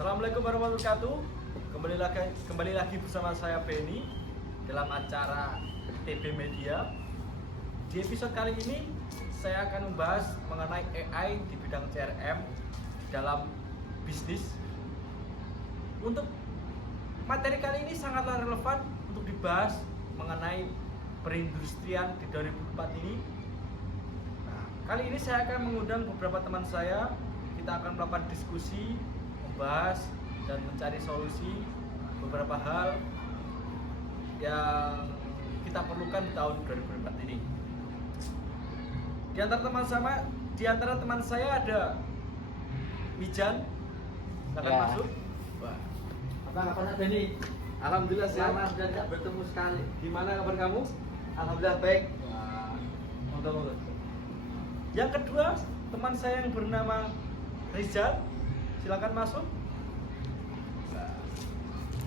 Assalamualaikum warahmatullahi wabarakatuh. Kembali lagi bersama saya Benny dalam acara TB Media. Di episode kali ini saya akan membahas mengenai AI di bidang CRM dalam bisnis. Untuk materi kali ini sangatlah relevan untuk dibahas mengenai perindustrian di 2004 ini. Nah, kali ini saya akan mengundang beberapa teman saya. Kita akan melakukan diskusi, membahas dan mencari solusi beberapa hal yang kita perlukan di tahun 2004 ini. Di antara teman saya ada Mijan. Silakan Ya. masuk. Wah, Apa kabar Benny? alhamdulillah sehat. Lama sudah tidak bertemu sekali. Gimana kabar kamu? Alhamdulillah baik. Wah, monggo. Yang kedua, teman saya yang bernama Rizal. Silakan masuk.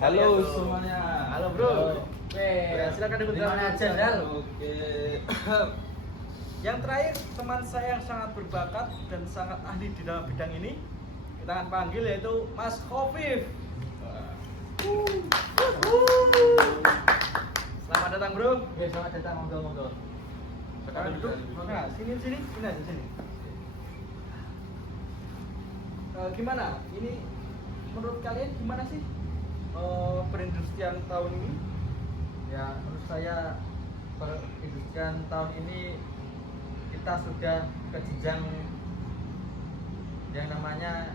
Halo Halo. semuanya. Halo, bro. Oke. Ya, silakan duduk Di mana dalam aja, meja. Dal? Oke. Yang terakhir, teman saya yang sangat berbakat dan sangat ahli di dalam bidang ini, kita akan panggil yaitu Mas Khofif. Selamat datang, bro. Oke, selamat datang monggo. Sekarang duduk. Nah, sini aja sini. Gimana? Ini menurut kalian gimana sih perindustrian tahun ini? Ya, menurut saya perindustrian tahun ini kita sudah ke jenjang yang namanya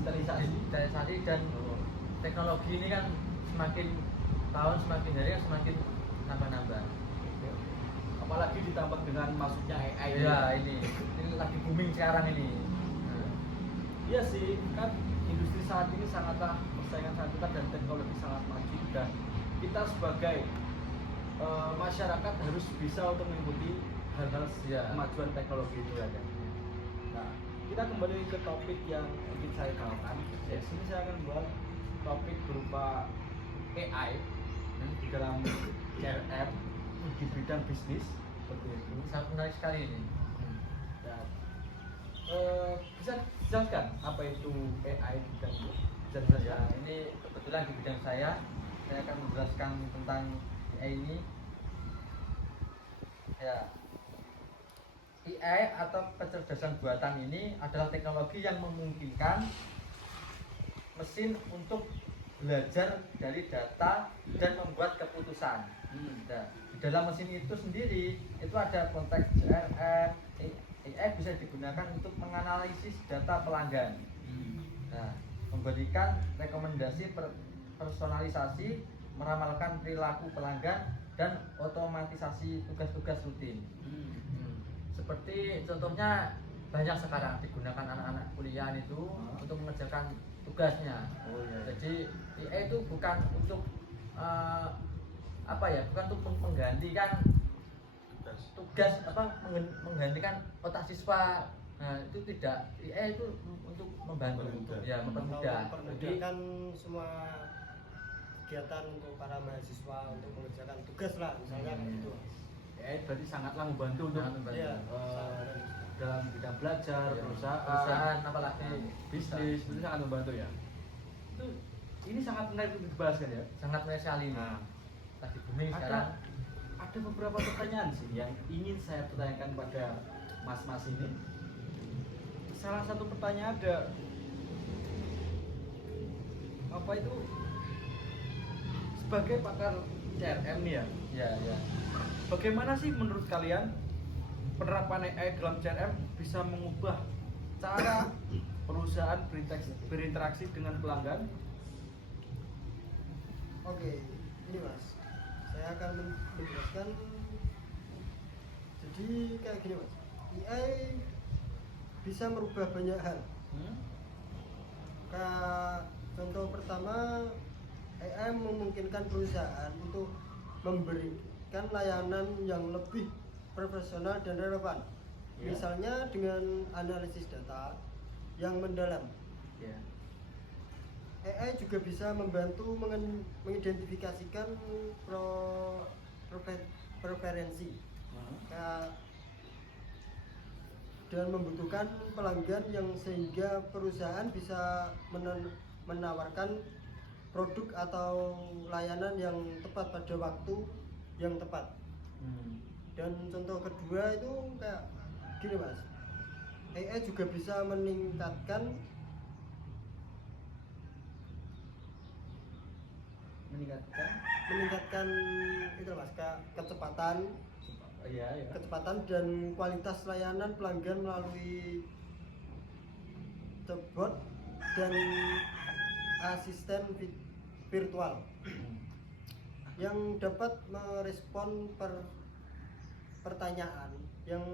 digitalisasi dan teknologi ini kan semakin tahun semakin hari kan semakin nambah-nambah. Apalagi ditambah dengan masuknya AI. Ya ini lagi booming sekarang ini. Nah, Iya sih, kan industri saat ini sangatlah persaingan sangat ketat dan teknologi sangat maju dan kita sebagai masyarakat harus bisa untuk mengikuti hal-hal Ya. kemajuan teknologi itu aja. Nah, kita kembali ke topik yang ingin saya bawakan. Di sini saya akan membuat topik berupa AI di dalam CRM di bidang bisnis seperti itu. sangat menarik sekali ini. Dan bisa dijelaskan apa itu AI di bidang itu? Bisa Ya, dijelaskan? ini kebetulan di bidang saya akan menjelaskan tentang AI ini. Ya, AI atau kecerdasan buatan ini adalah teknologi yang memungkinkan mesin untuk belajar dari data dan membuat keputusan. Nah, di dalam mesin itu sendiri itu ada konteks CRM. AI bisa digunakan untuk menganalisis data pelanggan. Nah, memberikan rekomendasi personalisasi, meramalkan perilaku pelanggan dan otomatisasi tugas-tugas rutin. Seperti contohnya banyak sekarang digunakan anak-anak kuliah itu untuk mengerjakan tugasnya. Oh iya. Jadi AI itu bukan untuk bukan untuk menggantikan tugas menggantikan otak siswa. Nah, itu tidak. AI itu untuk membantu, mempermudah. Mempermudahkan semua kegiatan untuk para mahasiswa untuk mengerjakan tugas lah misalnya kayak gitu. AI berarti sangatlah membantu untuk Sangat membantu. Iya, dalam bidang belajar, Ya, perusahaan, apalagi bisnis itu sangat membantu ya. Itu ini sangat menarik untuk dibahas kan ya. sangat menarik sekali ini. Nah, Lagi booming sekarang. ada beberapa pertanyaan sih yang ingin saya pertanyakan pada mas-mas ini. Salah satu pertanyaan ada apa itu sebagai pakar CRM nih ya. Ya. Bagaimana sih menurut kalian penerapan AI dalam CRM bisa mengubah cara perusahaan berinteraksi dengan pelanggan? Oke, ini mas, saya akan menjelaskan. Jadi kayak gini mas, AI bisa merubah banyak hal. Kayak contoh pertama, AI memungkinkan perusahaan untuk memberikan layanan yang lebih profesional dan relevan. Ya. Misalnya dengan analisis data yang mendalam. Ya. AI juga bisa membantu mengidentifikasikan preferensi. Kayak dan membutuhkan pelanggan yang sehingga perusahaan bisa menawarkan produk atau layanan yang tepat pada waktu yang tepat. Dan contoh kedua itu kayak gini mas, AI juga bisa meningkatkan itu mas, kecepatan Iya. kecepatan dan kualitas layanan pelanggan melalui chatbot dan asisten virtual yang dapat merespon pertanyaan yang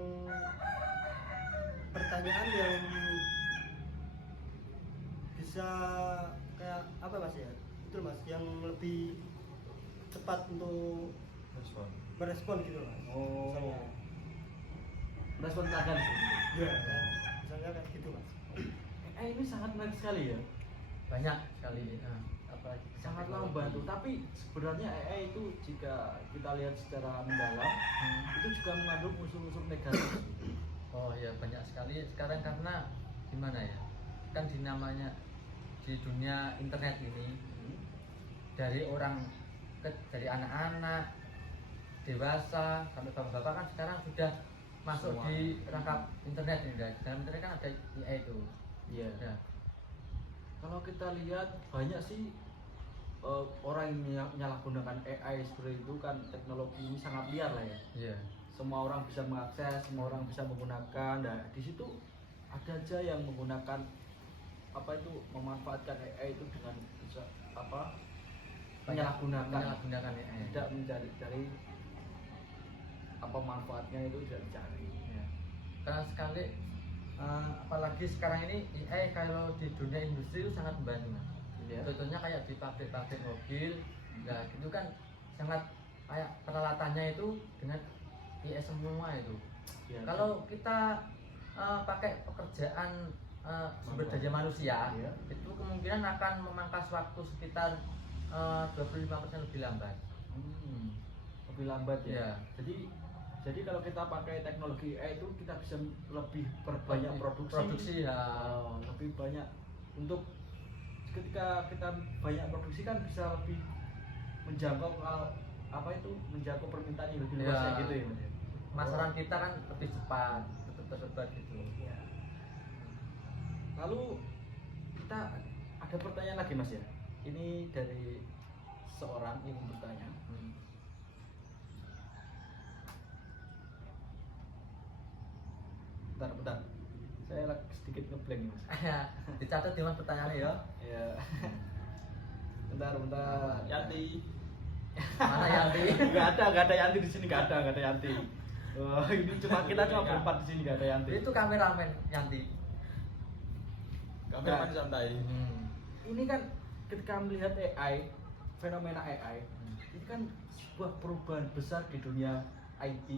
bisa kayak apa mas ya, itu mas yang lebih cepat untuk merespon gitu mas. Misalnya, Respon pelanggan. ya misalnya kayak gitu mas. Ini sangat menarik sekali ya. Banyak sekali apalagi Sangatlah membantu. Tapi sebenarnya AI itu jika kita lihat secara mendalam itu juga mengandung unsur-unsur negatif. Oh ya, banyak sekali sekarang karena gimana ya, kan namanya di dunia internet ini dari dari anak-anak dewasa sampai bapak-bapak kan sekarang sudah masuk Semua. di rangkap internet ini. Di dalam internet kan ada AI itu. Iya. Ya. Kalau kita lihat banyak sih orang yang menyalahgunakan AI seperti itu kan, teknologi ini sangat liar lah ya. Iya. Semua orang bisa mengakses, semua orang bisa menggunakan. Nah, di situ ada aja yang menggunakan memanfaatkan AI itu dengan bisa menyalahgunakan AI. tidak mencari manfaatnya itu tidak dicari. Ya. Karena sekali apalagi sekarang ini AI kalau di dunia industri itu sangat membantu. Ya. Contohnya kayak di pabrik-pabrik mobil, nah itu kan sangat kayak peralatannya itu dengan AI semua itu. Ya, Kalau kita pakai pekerjaan sumber daya manusia, ya, itu kemungkinan akan memangkas waktu sekitar 25% lebih lambat. Lebih lambat ya. Ya. Jadi kalau kita pakai teknologi AI itu kita bisa lebih perbanyak produksi ya. Lebih banyak untuk ketika kita banyak produksi kan bisa lebih menjangkau menjangkau permintaan yang lebih luas Ya. kayak gitu ya Mas. Masalah kita kan lebih cepat, tersebar gitu. Ya. Lalu kita ada pertanyaan lagi Mas ya. Ini dari seorang yang bertanya. Bentar. Saya lagi sedikit ngeblank nih Mas. Dicatat di mas pertanyaannya ya. Ya. Bentar. Yanti. Mana Yanti? Gak ada Yanti di sini, gak ada Yanti. Oh, ini kita cuma berempat di sini, gak ada Yanti. Itu kameramen Yanti. Kameramen santai. Ini kan ketika melihat AI, fenomena AI, ini kan sebuah perubahan besar di dunia IT,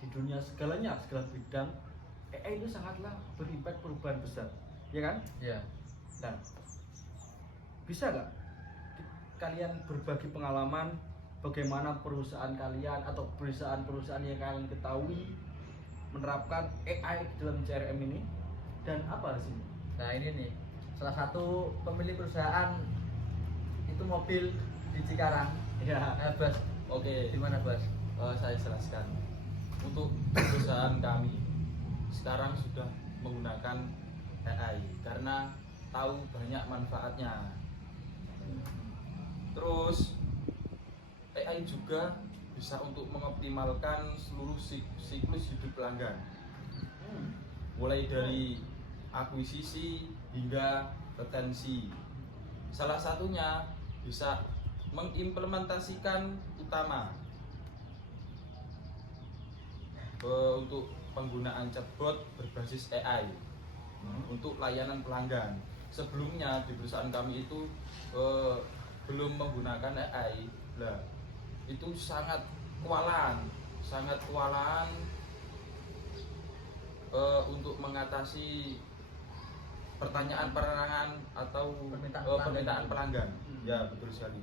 di dunia segala bidang. AI itu sangatlah berimpact perubahan besar, ya kan? Iya. Nah, bisa nggak kalian berbagi pengalaman bagaimana perusahaan kalian atau perusahaan-perusahaan yang kalian ketahui menerapkan AI di dalam CRM ini dan apa sih? Nah ini nih, salah satu pemilik perusahaan itu mobil di Cikarang. Ya. Bas, Oke, di mana Bas? saya jelaskan. Untuk perusahaan kami sekarang sudah menggunakan AI karena tahu banyak manfaatnya. Terus AI juga bisa untuk mengoptimalkan seluruh siklus hidup pelanggan, mulai dari akuisisi hingga retensi. Salah satunya bisa mengimplementasikan untuk penggunaan chatbot berbasis AI untuk layanan pelanggan. Sebelumnya di perusahaan kami itu belum menggunakan AI. Lah, itu sangat kewalahan untuk mengatasi pertanyaan atau permintaan pelanggan. Ya, betul sekali.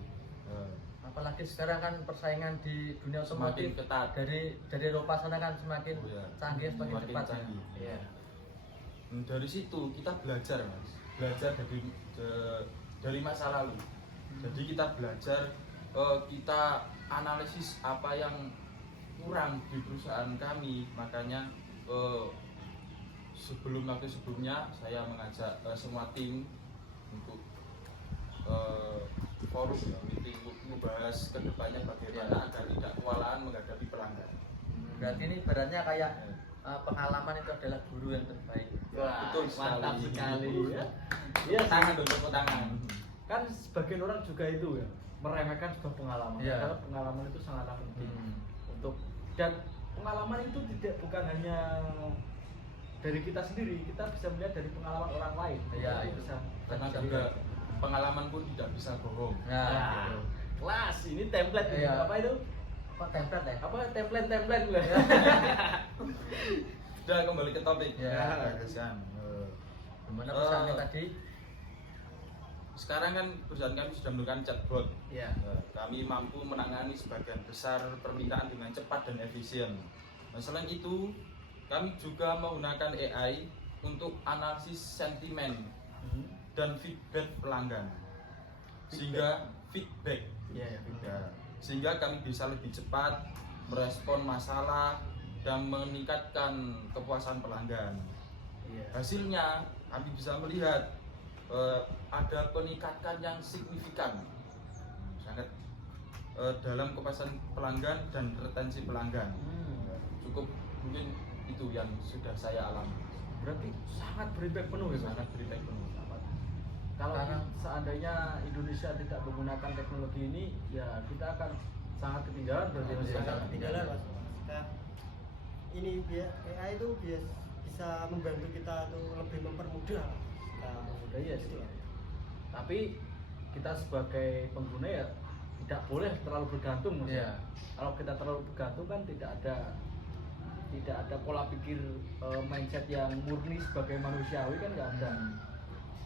Apalagi sekarang kan persaingan di dunia Semakin otomotif ketat. dari Eropa sana kan semakin Oh, ya. canggih, semakin cepat. canggih. Iya. Dari situ kita belajar mas, belajar dari masa lalu. Jadi kita belajar, kita analisis apa yang kurang di perusahaan kami. Makanya sebelumnya saya mengajak semua tim untuk forum ya, meeting untuk membahas kedepannya bagaimana agar tidak kewalahan menghadapi pelanggan. Berarti ini ibaratnya kayak pengalaman itu adalah guru yang terbaik. Wah, Betul sekali. mantap sekali ya. Iya, tangan dong, tepuk tangan. Kan sebagian orang juga itu ya meremehkan sebuah pengalaman. Iya. Karena pengalaman itu sangatlah penting untuk, dan pengalaman itu bukan hanya dari kita sendiri, kita bisa melihat dari pengalaman orang lain. Iya, Itu itu. bisa Karena bisa juga dilihat. pengalaman pun tidak bisa bohong. Nah, Nah, gitu. kelas ini template ini. Iya. Apa itu? Kok template ya? Apa template lah. Sudah kembali ke topik. Ya. Bagusan. Gimana pesannya tadi? Sekarang kan perusahaan kami sudah menggunakan chatbot. Iya. Kami mampu menangani sebagian besar permintaan dengan cepat dan efisien. Nah, selain itu, kami juga menggunakan AI untuk analisis sentimen dan feedback pelanggan. Sehingga feedback. Iya, ya, Ya, sehingga kami bisa lebih cepat merespon masalah dan meningkatkan kepuasan pelanggan. Iya. Hasilnya kami bisa melihat ada peningkatan yang signifikan sangat dalam kepuasan pelanggan dan retensi pelanggan. Cukup mungkin itu yang sudah saya alami. Berarti sangat berimpact penuh ya, Mas? Sangat berimpact penuh. Kalau Karena- seandainya Indonesia tidak menggunakan teknologi ini, ya kita akan sangat ketinggalan berarti Mas. Sangat ketinggalan mas. Kita ini AI itu bisa membantu kita tuh lebih mempermudah. Udah ya sih. Tapi kita sebagai pengguna ya tidak boleh terlalu bergantung Mas. Iya. Kalau kita terlalu bergantung kan tidak ada pola pikir mindset yang murni sebagai manusiawi kan nggak ada.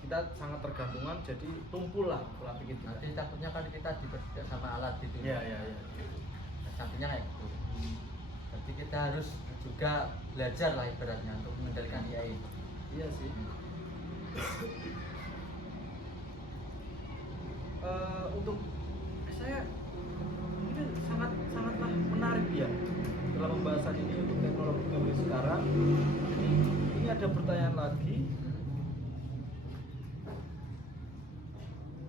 Kita sangat tergantungan, jadi tumpul lah pola pikir kita. Nanti takutnya kan kita diperbudak sama alat gitu. Iya, iya, iya. Sampingnya kayak gitu. Jadi kita harus juga belajar lah ibaratnya untuk mengendalikan AI. Iya sih. Untuk saya ini sangatlah menarik ya dalam pembahasan ini untuk teknologi sekarang. Jadi ini ada pertanyaan lagi.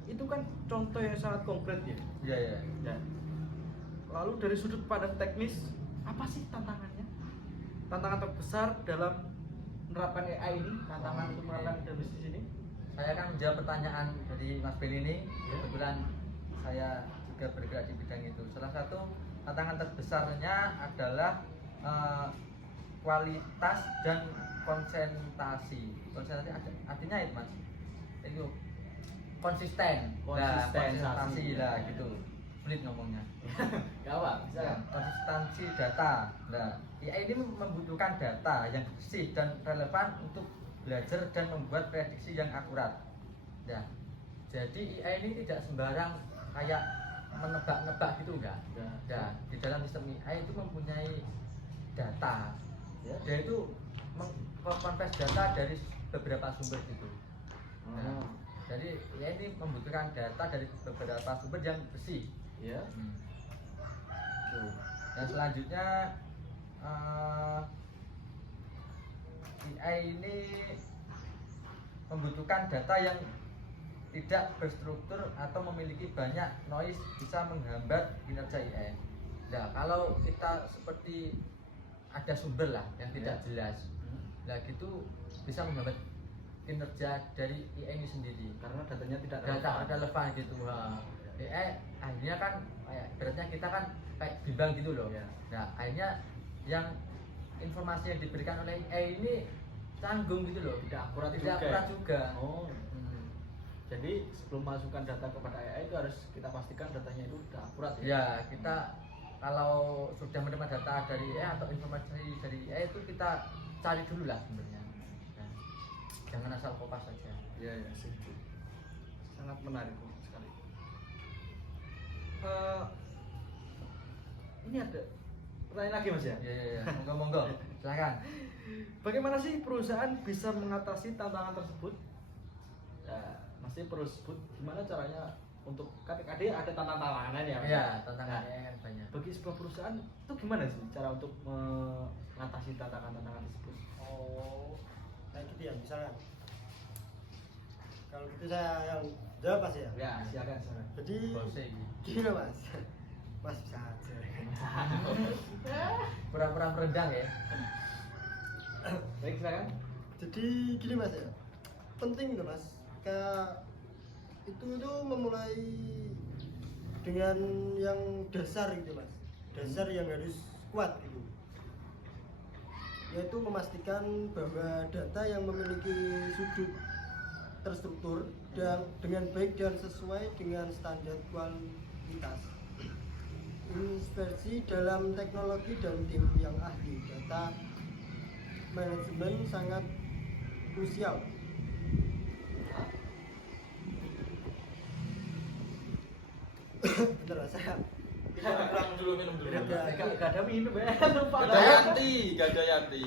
Itu kan contoh yang sangat konkret ya. Iya, iya. Ya. Lalu dari sudut pandang teknis, apa sih tantangannya? Tantangan terbesar dalam menerapkan AI ini, tantangan untuk menerapkan dalam bisnis ini? Saya akan menjawab pertanyaan dari Mas Ben ini. Ya. Kebetulan saya juga bergerak di bidang itu. Salah satu tantangan terbesarnya adalah kualitas dan konsentrasi. Konsentrasi artinya itu Mas. Itu konsisten. Nah, konsentrasi lah gitu. Sulit ngomongnya. Gak apa, bisa. Ya, konsistensi data. Nah, AI ini membutuhkan data yang bersih dan relevan untuk belajar dan membuat prediksi yang akurat. Nah, jadi AI ini tidak sembarang kayak menebak-nebak gitu enggak. Ya. Nah, di dalam sistem AI itu mempunyai data. Ya. Dia itu mengkonvers data dari beberapa sumber gitu. Nah, jadi AI ini membutuhkan data dari beberapa sumber yang bersih. Ya. Tuh. Dan selanjutnya AI ini membutuhkan data yang tidak berstruktur atau memiliki banyak noise bisa menghambat kinerja AI. Nah, kalau kita seperti ada sumber lah yang tidak jelas, nah gitu bisa menghambat kinerja dari AI ini sendiri. Karena datanya tidak Data relevan gitu. Wah. AI akhirnya kan kayak ibaratnya kita kan kayak bimbang gitu loh. Ya. Nah, akhirnya yang informasi yang diberikan oleh AI ini tanggung gitu loh. Tidak akurat Tidak juga. akurat juga. Oh. Jadi sebelum masukkan data kepada AI itu harus kita pastikan datanya itu sudah akurat ya. Ya, kita kalau sudah menerima data dari AI atau informasi dari AI itu kita cari dulu lah sebenarnya. Nah, jangan asal kopas saja. Iya, iya sih. Sangat menarik sekali. Ini ada pertanyaan lagi Mas ya? Iya, iya, iya. Monggo-monggo. Silakan. Bagaimana sih perusahaan bisa mengatasi tantangan tersebut? Ya, masih perlu sebut gimana caranya untuk kan ada tantangan ya. Iya, tantangannya kan banyak. Bagi sebuah perusahaan itu gimana sih cara untuk mengatasi tantangan-tantangan tersebut? Oh, kayak gitu ya misalnya. Kalau gitu saya yang jawab Mas ya. Ya, silakan. Jadi Bose iki. gini loh, Mas. Mas bisa aja. Pura-pura merendah ya. Baik, silakan. Jadi gini Mas ya. Penting loh Mas. Kayak itu tuh memulai dengan yang dasar gitu Mas. Dasar yang harus kuat gitu. Yaitu memastikan bahwa data yang memiliki sudut terstruktur dan dengan baik dan sesuai dengan standar kualitas. Inspirasi dalam teknologi dan tim yang ahli data manajemen sangat krusial. Bentar saya Minum dulu. Gak ada minum ya. Lupa. Gak ada Yanti.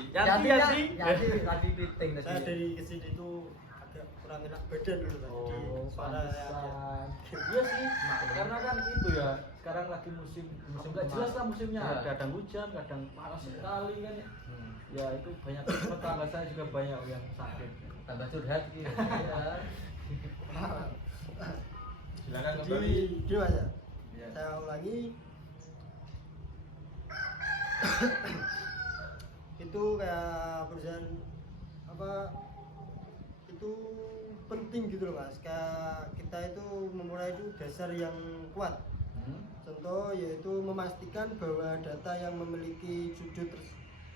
Yanti tadi meeting tadi. saya dari kesini itu agak kurang enak badan dulu Mas. Jadi suara saya agak Pantesan. Iya sih, karena kan itu ya. Sekarang lagi musim nggak jelas lah musimnya. Ya. Kadang hujan, kadang panas sekali kan ya. Ya itu banyak tetangga saya juga banyak yang sakit. Tambah curhat gitu. Iya. Silakan jadi kembali. gini Mas ya. Ya. Saya ulangi. Itu kayak perusahaan apa itu penting gitu loh Mas. Kayak kita itu memulai itu dasar yang kuat. Contoh yaitu memastikan bahwa data yang memiliki sudut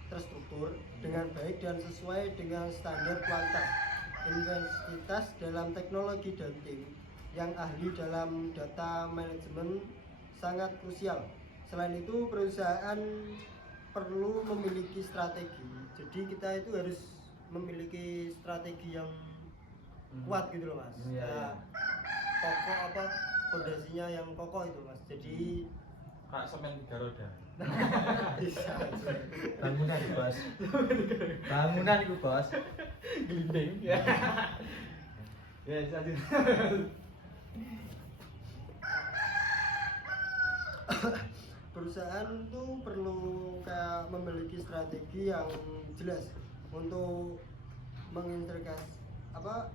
terstruktur dengan baik dan sesuai dengan standar kualitas, intensitas dalam teknologi dan tim yang ahli dalam data manajemen sangat krusial. Selain itu perusahaan perlu memiliki strategi. Jadi kita itu harus memiliki strategi yang kuat gitu loh Mas. Iya, iya. Kokoh apa fondasinya yang kokoh itu Mas. Jadi Kak semen 3 roda. bisa aja. Bangunan itu, Bos. Bangunan itu, Bos. Gelinding ya. Ya, lanjut. Perusahaan tuh perlu kayak memiliki strategi yang jelas untuk mengintegrasi apa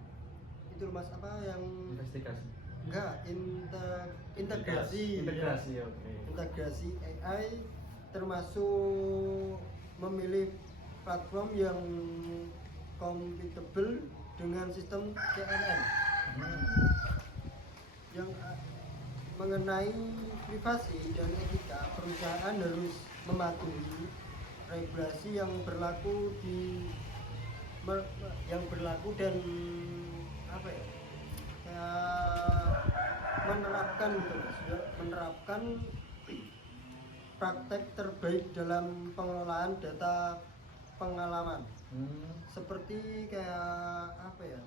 itu Mas apa yang Investigasi. enggak integrasi Integrasi, oke. integrasi AI termasuk memilih platform yang kompatibel dengan sistem CRM yang mengenai privasi dan etika. Perusahaan harus mematuhi regulasi yang berlaku dan apa ya kayak menerapkan gitu Mas, ya, menerapkan praktek terbaik dalam pengelolaan data pengalaman seperti kayak apa ya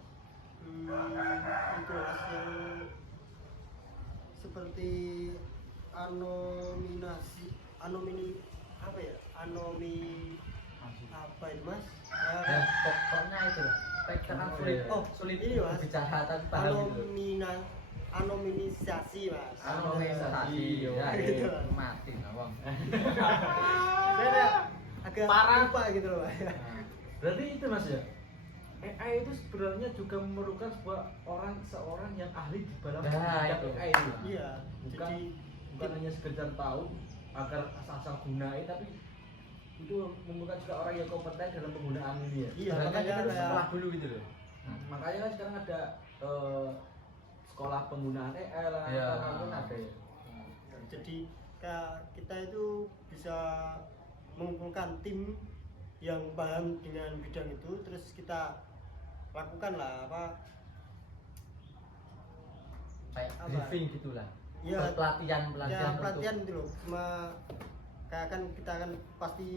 itu Mas yang seperti apa itu Mas Ya, pokoknya itu loh. Spectre kan sulit. Oh, Sulit ini, Mas. bicara tapi paham gitu. anonimisasi Mas. Anonimisasi, ya, Gitu. mati nawang. Saya agak Parah. lupa gitu loh Mas. Berarti itu Mas ya. AI itu sebenarnya juga memerlukan seorang yang ahli di dalam Nah, bidang itu. AI itu. Iya, Bukan hanya sekedar tahu agar asal-asal gunain, tapi itu memerlukan juga orang yang kompeten dalam penggunaan ini ya. Iya, Makanya makanya kita harus kayak- sekolah dulu gitu loh. Makanya kan sekarang ada sekolah penggunaan AI lah, Iya. kan ada ya. jadi kita itu bisa mengumpulkan tim yang paham dengan bidang itu, terus kita lakukan lah apa Kayak Apa? briefing gitulah. Iya. Pelatihan ya untuk- pelatihan gitu loh. Cuma kayak kan kita kan pasti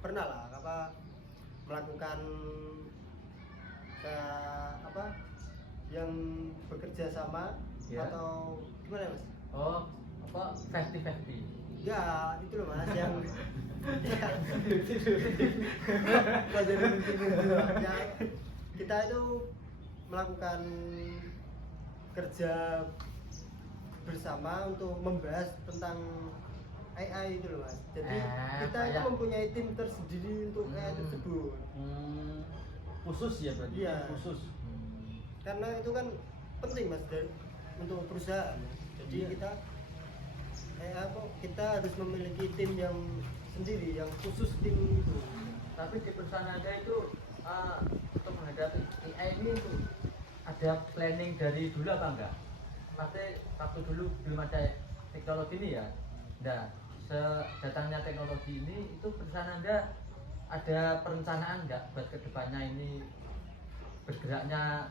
pernah lah apa melakukan kayak apa yang bekerja sama Ya. atau gimana Mas? Oh, apa 50-50. Ya itu loh Mas yang Nggak jadi mikir-mikir. Ya, kita itu melakukan kerja bersama untuk membahas tentang AI itu loh mas. Jadi kita itu kayak- mempunyai tim tersendiri untuk AI tersebut. Khusus ya berarti. Iya. Khusus. Karena itu kan penting mas untuk perusahaan. Jadi Iya. kita harus memiliki tim yang sendiri, yang khusus tim itu. Tapi di perusahaan Anda itu untuk menghadapi AI ini itu ada planning dari dulu apa enggak? Maksudnya waktu dulu belum ada teknologi ini ya. Nah, sedatangnya teknologi ini itu perusahaan Anda ada perencanaan enggak buat kedepannya ini bergeraknya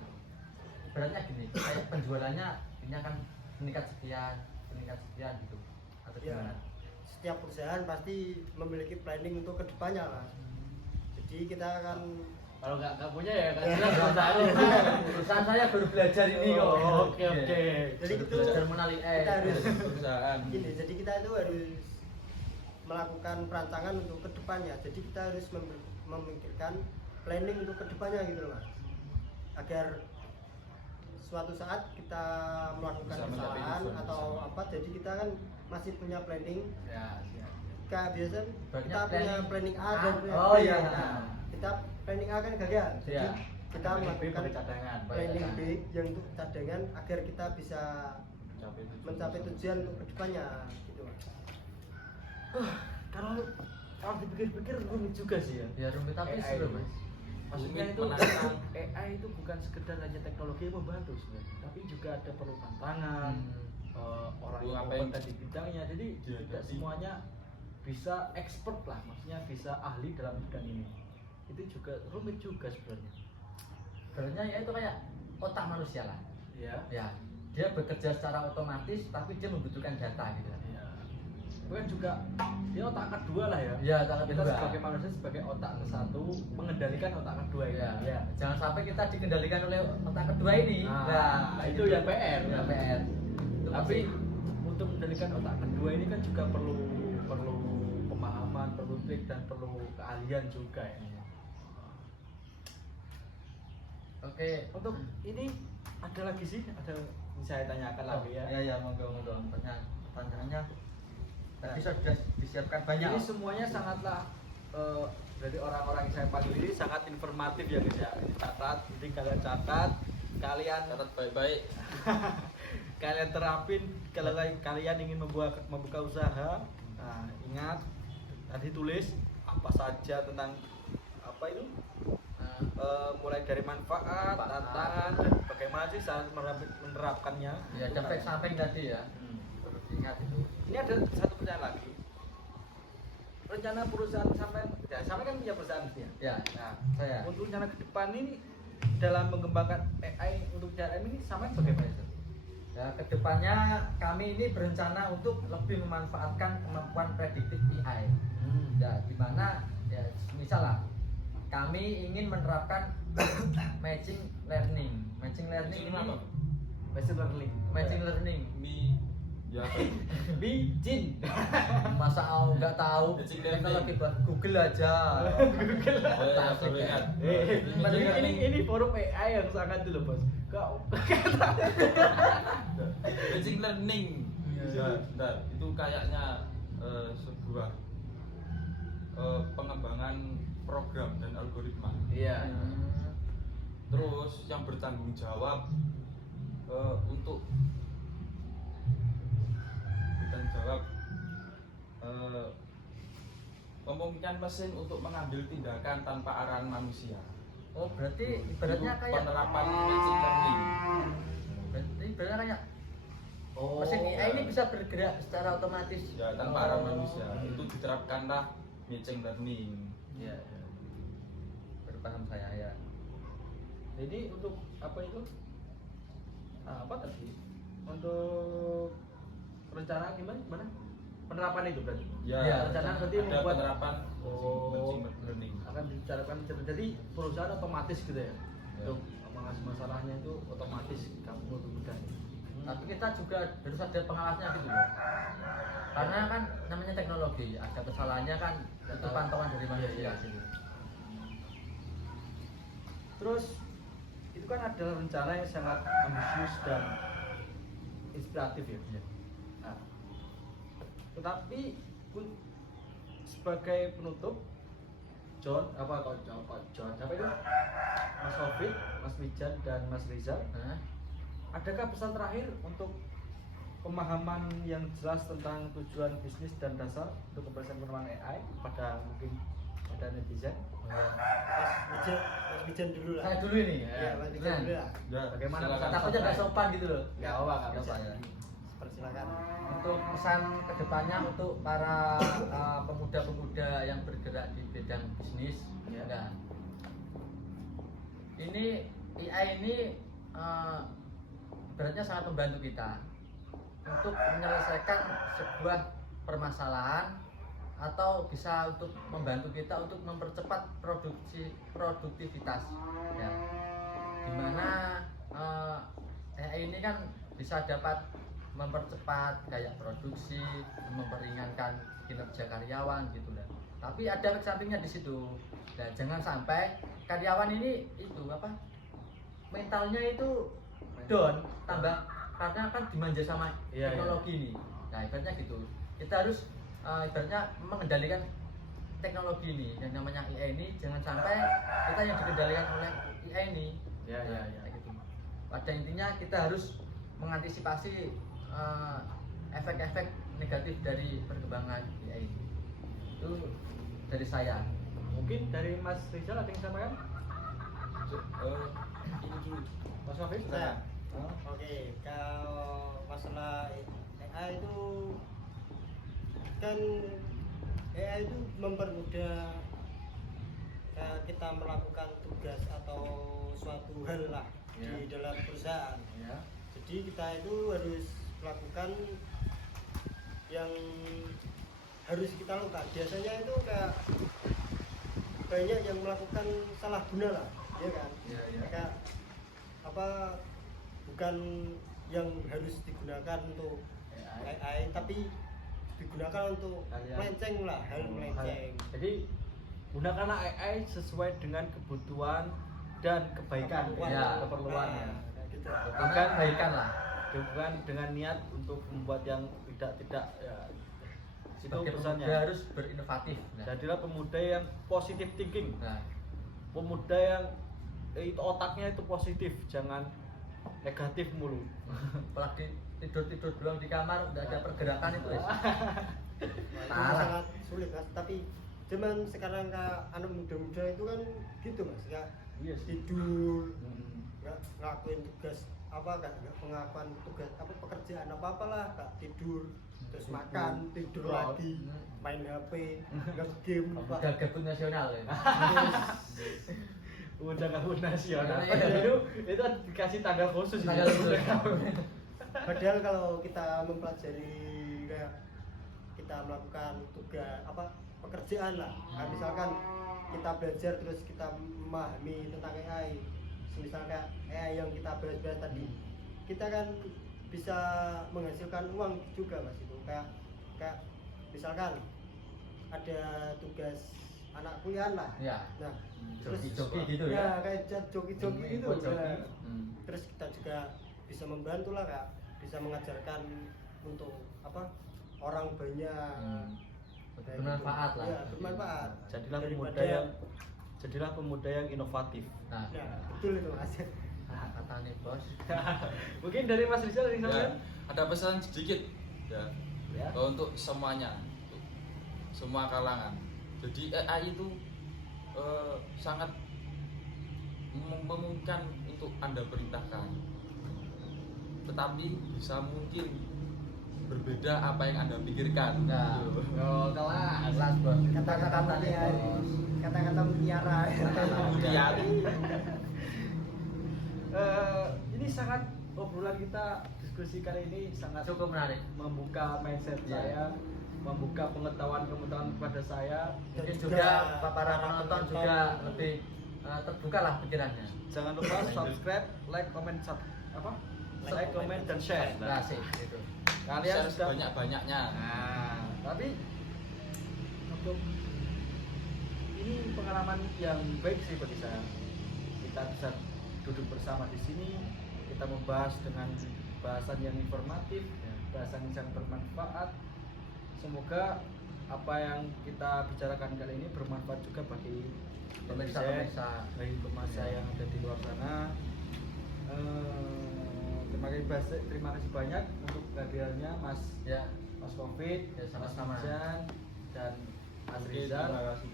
ibaratnya gini, kayak penjualannya ini akan meningkat sekian gitu atau Ya, gimana? setiap perusahaan pasti memiliki planning untuk kedepannya lah. Jadi kita akan Kalau nggak punya ya kan Ya. jelas perusahaan. Perusahaan saya baru belajar ini kok. Oh, oke. Jadi Baru itu belajar mengenali kita harus perusahaan. gini. Jadi kita itu harus melakukan perancangan untuk kedepannya. Jadi kita harus memikirkan planning untuk kedepannya gitu loh mas. Agar suatu saat kita melakukan Bisa mencapai kesalahan tujuan atau bersama. apa, jadi kita kan masih punya planning. Ya, siap. Kayak biasa Banyak kita punya planning A dan planning Oh, B. iya. Nah, kita planning A kan gagal. Jadi Iya. kita Planning B melakukan pakai cadangan. planning B yang untuk cadangan agar kita bisa mencapai tujuan untuk kedepannya gitu mas. Kalau dipikir-pikir rumit juga sih ya. Ya rumit tapi AI seru itu. mas. Maksudnya Rumit, itu menantang. AI itu bukan sekedar hanya teknologi yang membantu sebenarnya, tapi juga ada perlu tantangan, orang Perlu yang apa yang kompeten di bidangnya. Jadi tidak dihadapi. semuanya bisa expert lah, maksudnya bisa ahli dalam bidang ini. Itu juga rumit juga sebenarnya. Sebenarnya ya itu kayak otak manusia lah. Ya. Ya, dia bekerja secara otomatis tapi dia membutuhkan data gitu. Ya. Itu kan juga dia otak kedua lah ya. Ya, otak Kita kedua. sebagai manusia sebagai otak ke satu mengendalikan otak kedua itu. Ya. Jangan sampai kita dikendalikan oleh otak kedua ini. Nah, itu yang PR. Ya, PR. Itu Tapi pasti. untuk mengendalikan otak kedua ini kan juga perlu pemahaman, perlu trik dan perlu keahlian juga ya. Oke, Untuk ini ada lagi sih, ada yang saya tanyakan lagi ya. Ya, monggo. Pertanyaannya tadi sudah disiapkan banyak. Ini semuanya sangatlah dari orang-orang yang saya panggil ini sangat informatif ya guys ya. Catat, jadi kalian catat, kalian Catat baik-baik. kalian terapin kalau kalian ingin membuka usaha. Nah, ingat tadi tulis apa saja tentang apa itu mulai dari manfaat, tantangan, dan bagaimana sih cara menerapkannya. Ya, sampai samping tadi ya. Perlu diingat itu. Ini ada satu pertanyaan lagi. Rencana perusahaan sampai kan punya perusahaan ya. Ya, Nah, saya. untuk rencana ke depan ini dalam mengembangkan AI untuk CRM ini sampai bagaimana sih? Ya, kedepannya kami ini berencana untuk lebih memanfaatkan kemampuan prediktif AI. Ya, di mana ya misal lah kami ingin menerapkan matching learning. Matching learning Matching ini apa? Machine learning. matching learning. Ya, Bijin. Masa nggak tahu Matching learning. teknologi buat Google aja. ya, baru ingat. Ini forum AI yang sangat dulu bos. Kau Machine learning. Iya. Bentar. Itu kayaknya sebuah pengembangan program dan algoritma. Iya. Terus yang bertanggung jawab untuk bertanggung jawab memungkinkan mesin untuk mengambil tindakan tanpa arahan manusia. Oh, berarti ibaratnya Itu kayak penerapan machine learning. berarti ibaratnya kayak Oh. mesin AI ini bisa bergerak secara otomatis. Ya, tanpa arahan manusia. Itu diterapkanlah machine learning. Iya. Berpaham saya ya. Jadi untuk apa itu? Apa tadi? Untuk rencana gimana? Penerapan itu berarti. Ya, rencana berarti ada membuat penerapan Oh. machine learning. akan dibicarakan jadi perusahaan otomatis gitu ya. Ya. Untuk mengatasi masalahnya itu otomatis kamu berbuka. Tapi kita juga harus ada pengawasnya gitu loh. Karena kan namanya teknologi, ada kesalahannya kan itu pantauan dari manusia gitu. Terus itu kan adalah rencana yang sangat ambisius dan inspiratif ya. Iya. Nah, tetapi sebagai penutup, John, siapa itu? Mas Taufik, Mas Mijan dan Mas Rizal, Nah, adakah pesan terakhir untuk pemahaman yang jelas tentang tujuan bisnis dan dasar untuk keberhasilan pengembangan AI pada mungkin pada netizen? Mas Bijan dulu lah. saya dulu ini. Ya, Mas Bijan dulu lah. Bagaimana silakan. pesan Takutnya nggak sopan gitu loh. Nggak apa-apa, nggak Nggak apa-apa. sopan. Persilakan. Untuk pesan kedepannya untuk para pemuda-pemuda yang bergerak di bidang bisnis, Ya. nah, ini AI ini beratnya sangat membantu kita untuk menyelesaikan sebuah permasalahan atau bisa untuk membantu kita untuk mempercepat produktivitas ya. Dimana AI ini kan bisa dapat mempercepat kayak produksi, memperingankan kinerja karyawan gitu lah. Tapi ada efek sampingnya di situ. Nah, jangan sampai karyawan ini itu apa? Mentalnya itu down, tambah karena kan dimanja sama Iya, teknologi ini. Nah, ibaratnya gitu. Kita harus ibaratnya mengendalikan teknologi ini yang namanya AI ini, jangan sampai kita yang dikendalikan oleh AI ini. Ya, ya, ya. Kayak gitu. Pada intinya kita harus mengantisipasi efek-efek negatif dari perkembangan AI ini. Itu dari saya. Mungkin dari Mas Rizal ada yang disampaikan? Ini dulu. Mas Taufik? Saya. Oh. Oke, kalau masalah AI itu kan AI itu mempermudah kita melakukan tugas atau suatu hal lah Ya. di dalam perusahaan. Ya. Jadi kita itu harus melakukan yang harus kita lakukan. Biasanya itu kayak banyak yang melakukan salah guna lah, ya kan? Ya, ya. Kayak apa bukan yang harus digunakan untuk AI, tapi digunakan untuk Hal yang- melenceng lah, hal melenceng. Jadi gunakanlah AI sesuai dengan kebutuhan dan kebaikan Keperluan. Ya, keperluannya. Nah, kayak gitu. Bukan kebaikan lah. Bukan dengan niat untuk membuat yang tidak ya. Itu Sebagai pesannya. pemuda harus berinovatif. Nah, Jadilah pemuda yang positive thinking. nah, Pemuda yang itu otaknya itu positif, jangan negatif mulu. apalagi tidur doang di kamar nggak ada pergerakan itu ya. Nah, itu Parah. sangat sulit mas. Tapi zaman sekarang anak muda-muda itu kan gitu mas, ya Iya sih. tidur, Hmm. nggak ngelakuin tugas apa kan, nggak pengakuan tugas apa pekerjaan apa apalah, nggak tidur, terus makan, tidur Wow. lagi, main HP, nge-game apa. Udah gabut nasional ya. Udah kabut nasional. Iya. Itu dikasih tanggal khusus. Tanggal khusus. Padahal kalau kita mempelajari kayak kita melakukan tugas apa pekerjaan lah, nah, misalkan kita belajar terus kita memahami tentang AI, misalnya AI yang kita bahas-bahas tadi, kita kan bisa menghasilkan uang juga mas. Itu kayak misalkan ada tugas anak kuliah lah, Ya. nah terus Joki-joki gitu ya ya. kayak joki-joki gitu. Ikut joki. Nah, Hmm. terus kita juga bisa membantu lah kak, bisa mengajarkan untuk apa orang banyak. Hmm. Kayak Bermanfaat gitu. lah. Ya, bermanfaat. Jadilah Daripada- pemuda yang inovatif. Nah, Ya, betul itu mas. kata nih bos. Mungkin dari Mas Rizal yang Ya, sampean? ada pesan sedikit ya, Ya. untuk semuanya, untuk semua kalangan. Jadi AI itu sangat memungkinkan untuk Anda perintahkan, tetapi bisa mungkin berbeda apa yang Anda pikirkan. Nah, Gitu. oh, kelas bos. Kata-kata mutiara, bos. kata-kata mutiara. Kemudian Ini sangat obrolan kita diskusi kali ini sangat Cukup menarik. membuka mindset Ya. saya, membuka pengetahuan kepada saya. Dan Mungkin juga juga para para penonton penonton juga lebih terbuka lah pikirannya. Jangan lupa subscribe, like, comment, apa? Like, comment, dan share. Nah, sih, gitu. Kalian Share sudah sebanyak-banyaknya. Nah, tapi untuk ini pengalaman yang baik sih bagi saya. Kita bisa duduk bersama di sini, kita membahas dengan bahasan yang informatif, bahasan yang sangat bermanfaat. Semoga apa yang kita bicarakan kali ini bermanfaat juga bagi Pemirsa-pemirsa. bagi pemirsa yang ada di luar sana. Terima kasih banyak untuk kehadirannya Mas Ya, Mas Covid, Ya, Mas sama-sama. Jan, dan Mas Oke, Rizal. terima kasih.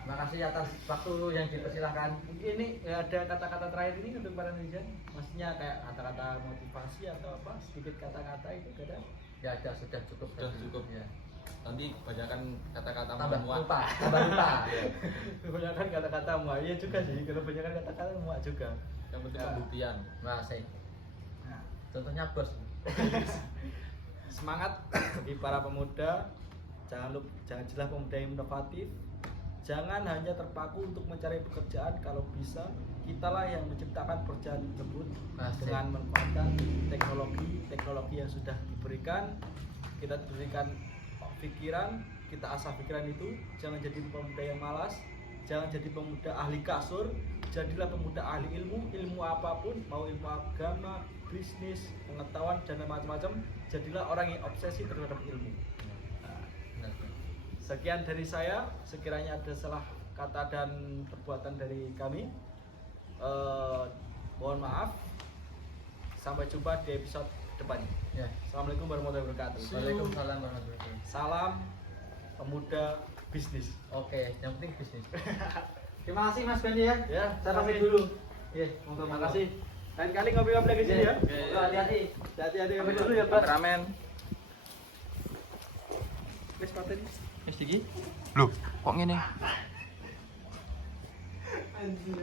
terima kasih atas waktu yang dipersilahkan. Mungkin ini ada kata-kata terakhir ini untuk para netizen, maksudnya kayak kata-kata motivasi atau apa, sedikit kata-kata itu ada. Ya, ada sudah cukup. Sudah cukup. Ya. Nanti kebanyakan kata-kata Tambah muat. lupa, tambah lupa. Kebanyakan kata-kata muak, iya juga sih, kalau kebanyakan kata-kata muak juga. Yang penting Ya. pembuktian. Masih. Nah, Contohnya bos. semangat bagi para pemuda, jangan pemuda yang inovatif, jangan hanya terpaku untuk mencari pekerjaan. Kalau bisa kitalah yang menciptakan pekerjaan tersebut Asik. dengan memanfaatkan teknologi yang sudah diberikan. Kita diberikan pikiran, kita asah pikiran itu. Jangan jadi pemuda yang malas, jangan jadi pemuda ahli kasur, jadilah pemuda ahli ilmu apapun, mau ilmu agama, bisnis, pengetahuan, dan macam-macam. Jadilah orang yang obsesi terhadap ilmu. Benar. Sekian dari saya, sekiranya ada salah kata dan perbuatan dari kami, mohon maaf. Sampai jumpa di episode depannya. Ya. Assalamualaikum warahmatullahi wabarakatuh. Waalaikumsalam warahmatullahi wabarakatuh. Salam pemuda bisnis. Oke, yang penting bisnis. Terima kasih Mas Gani ya. Ya, Saya pamit makasih. dulu. Ya, Terima kasih. Lain kali ngopi-ngopi lagi sini ya. Oke. Hati-hati. Hati-hati ngopi dulu ya, Pak. Ramen. Wis paten. Wis iki. Loh, kok ngene? Anjir.